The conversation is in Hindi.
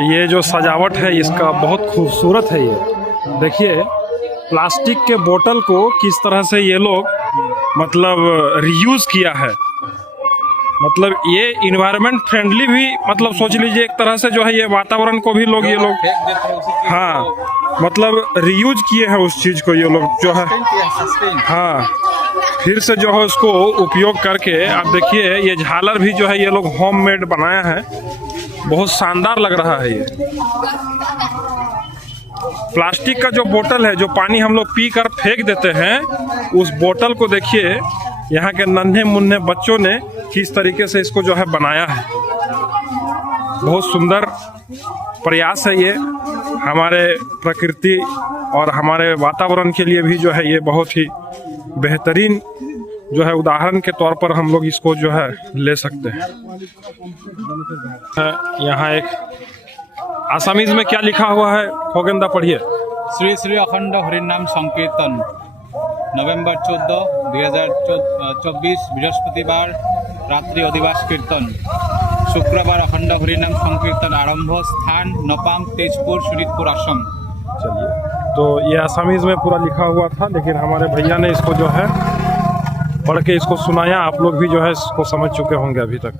ये जो सजावट है इसका बहुत खूबसूरत है। ये देखिए प्लास्टिक के बोतल को किस तरह से ये लोग मतलब रीयूज़ किया है। मतलब ये इन्वायरमेंट फ्रेंडली भी, मतलब सोच लीजिए एक तरह से जो है ये वातावरण को भी लोग हाँ मतलब रीयूज किए हैं उस चीज़ को ये लोग जो है। हाँ फिर से जो है उसको उपयोग करके आप देखिए ये झालर भी जो है ये लोग होममेड बनाया है, बहुत शानदार लग रहा है। ये प्लास्टिक का जो बोतल है, जो पानी हम लोग पी कर फेंक देते हैं, उस बोतल को देखिए यहाँ के नन्हे मुन्ने बच्चों ने किस तरीके से इसको जो है बनाया है। बहुत सुंदर प्रयास है ये, हमारे प्रकृति और हमारे वातावरण के लिए भी जो है ये बहुत ही बेहतरीन जो है उदाहरण के तौर पर हम लोग इसको जो है ले सकते हैं। यहाँ एक आसामीज में क्या लिखा हुआ है, खोगेंदा पढ़िए। श्री श्री अखंड हरिनाम संकीर्तन नवेम्बर 14, 2024 बृहस्पतिवार रात्रि अधिवास कीर्तन। शुक्रवार अखंड हरिनाम संकीर्तन आरंभ, स्थान नपाम तेजपुर शरीदपुर असम। चलिए, तो ये आसामीज में पूरा लिखा हुआ था, लेकिन हमारे भैया ने इसको जो है पढ़ के इसको सुनाया। आप लोग भी जो है इसको समझ चुके होंगे अभी तक।